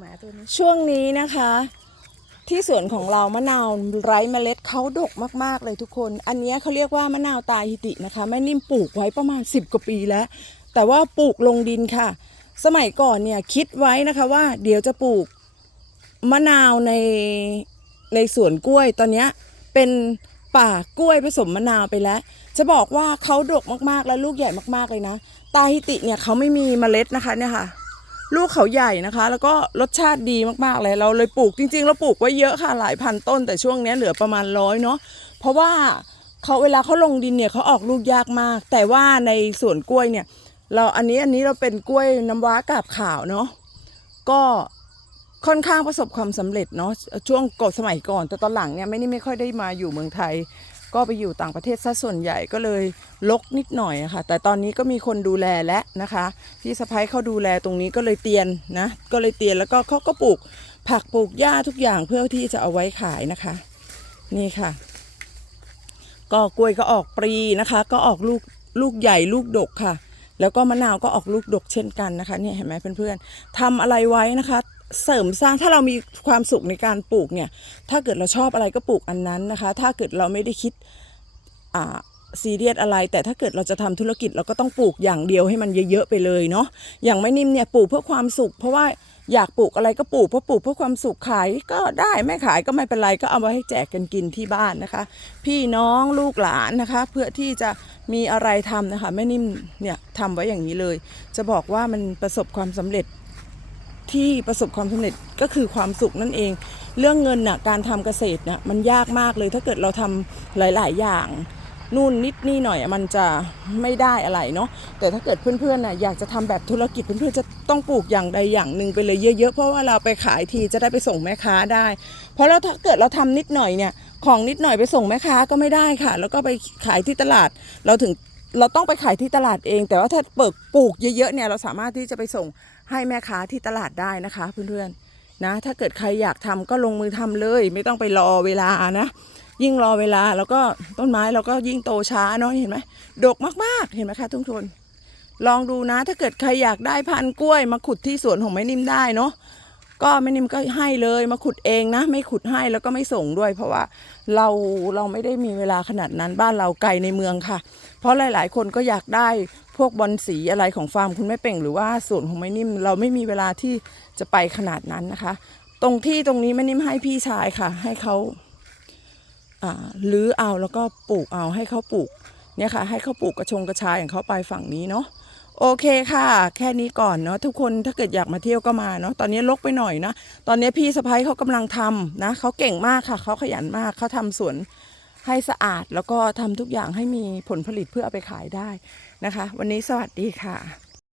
หมาตัวนี้ช่วงนี้นะคะ ที่สวนของเรามะนาวไร้เมล็ดเขาดกมากๆเลยทุกคน อันนี้เขาเรียกว่ามะนาวตาฮิตินะคะแม่นิ่มปลูกไว้ประมาณ 10 กว่าปีแล้ว แต่ว่าปลูกลงดินค่ะ สมัยก่อนเนี่ยคิดไว้นะคะว่า เดี๋ยวจะปลูกมะนาวในในสวนกล้วยตอนนี้เป็นป่ากล้วยผสมมะนาวไปแล้ว จะบอกว่าเขาดกมากๆ แล้วลูกใหญ่มากๆเลยนะ ตาฮิติเนี่ยเขาไม่มีเมล็ดนะคะเนี่ยค่ะ ลูกเขาใหญ่นะคะ แล้วก็รสชาติดีมากๆเลยเราเลยปลูกจริงๆเราปลูกไว้เยอะค่ะหลายพันต้น แต่ช่วงนี้เหลือประมาณร้อยเนาะเพราะว่าเขาเวลาเขาลงดินเนี่ยเขาออกลูกยากมาก แต่ว่าในสวนกล้วยเนี่ย เราอันนี้อันนี้เราเป็นกล้วยน้ำว้ากาบขาวเนาะก็ค่อนข้างประสบความสำเร็จเนาะช่วงก่อนสมัยก่อนแต่ตอนหลังเนี่ยไม่นี่ไม่ค่อยได้มาอยู่เมืองไทย ก็ไปอยู่ต่างประเทศซะส่วนใหญ่ก็เลยลกนิดหน่อยค่ะ แต่ตอนนี้ก็มีคนดูแลแล้วนะคะพี่สะพ้ายเขาดูแลตรงนี้ก็เลยเตียนนะ ก็เลยเตียนแล้วก็เขาก็ปลูกผักปลูกหญ้าทุกอย่างเพื่อที่จะเอาไว้ขายนะคะ นี่ค่ะ ก็กล้วยก็ออกปรีนะคะ ก็ออกลูกลูกใหญ่ลูกดกค่ะ แล้วก็มะนาวก็ออกลูกดกเช่นกันนะคะเนี่ยเห็นไหมเพื่อนๆทำอะไรไว้นะคะ เสริมสร้างถ้าเรามีความสุขในการปลูกเนี่ย ถ้าเกิดเราชอบอะไรก็ปลูกอันนั้นนะคะ ถ้าเกิดเราไม่ได้คิดอ่าซีเรียสอะไร แต่ถ้าเกิดเราจะทำธุรกิจเราก็ต้องปลูกอย่างเดียวให้มันเยอะๆไปเลยเนาะอย่างไม่นิ่มเนี่ยปลูกเพื่อความสุข เพราะว่าอยากปลูกอะไรก็ปลูกเพราะปลูกเพื่อความสุขขายก็ได้ไม่ขายก็ไม่เป็นไรก็เอาไว้ให้แจกกันกินที่บ้านนะคะ พี่น้องลูกหลานนะคะ เพื่อที่จะมีอะไรทำนะคะแม่นิ่มเนี่ยทำไว้อย่างนี้เลย จะบอกว่ามันประสบความสำเร็จ ที่ประสบความสำเร็จก็คือความสุขนั่นเอง เรื่องเงินน่ะการทำเกษตรน่ะมันยากมากเลย ถ้าเกิดเราทำหลาย ๆ อย่างนู่นนิดนี่หน่อยมันจะไม่ได้อะไรเนาะแต่ถ้าเกิดเพื่อนๆน่ะอยากจะทำแบบธุรกิจเพื่อนๆจะต้องปลูกอย่างใดอย่างหนึ่งไปเลยเยอะๆเพราะว่าเราไปขายทีจะได้ไปส่งแม่ค้าได้ เพราะแล้วถ้าเกิดเราทำนิดหน่อยเนี่ยของนิดหน่อยไปส่งแม่ค้าก็ไม่ได้ค่ะ แล้วก็ไปขายที่ตลาดเราถึง เราต้องไปขายที่ตลาดเอง แต่ว่าถ้าเปิดปลูกเยอะๆเนี่ยเราสามารถที่จะไปส่งให้แม่ค้าที่ตลาดได้นะคะ เพื่อนๆนะถ้าเกิดใครอยากทำก็ลงมือทำเลย ไม่ต้องไปรอเวลานะ ยิ่งรอเวลาแล้วก็ต้นไม้เราก็ยิ่งโตช้าเนาะเห็นไหมดกมากๆเห็นไหมคะทุกคนลองดูนะ ถ้าเกิดใครอยากได้พันกล้วยมาขุดที่สวนของแม่นิ่มได้เนาะ ก็แม่นิ่มก็ให้เลยมาขุดเองนะ ไม่ขุดให้แล้วก็ไม่ส่งด้วย เพราะว่าเราเราไม่ได้มีเวลาขนาดนั้นบ้านเราไกลในเมืองค่ะ เพราะหลาย ๆ คนก็อยากได้พวกบอลสีอะไรของฟาร์มคุณแม่เป่ง หรือว่าสวนของแม่นิ่ม เราไม่มีเวลาที่จะไปขนาดนั้นนะคะ ตรงที่ตรงนี้แม่นิ่มให้พี่ชายค่ะ ให้เขาอ่าลื้อเอาแล้วก็ปลูกเอาให้เขาปลูกเนี่ยค่ะ ให้เขาปลูกกระชงกระชายของเขาไปฝั่งนี้เนาะ โอเคค่ะ แค่นี้ก่อนเนาะทุกคนถ้าเกิดอยากมาเที่ยวก็มาเนาะตอนนี้ลกไปหน่อยนะตอนนี้พี่สะพ้ายเขากำลังทำนะเขาเก่งมากค่ะเขาขยันมากเขาทำสวนให้สะอาดแล้วก็ทำทุกอย่างให้มีผลผลิตเพื่อเอาไปขายได้นะคะ วันนี้สวัสดีค่ะ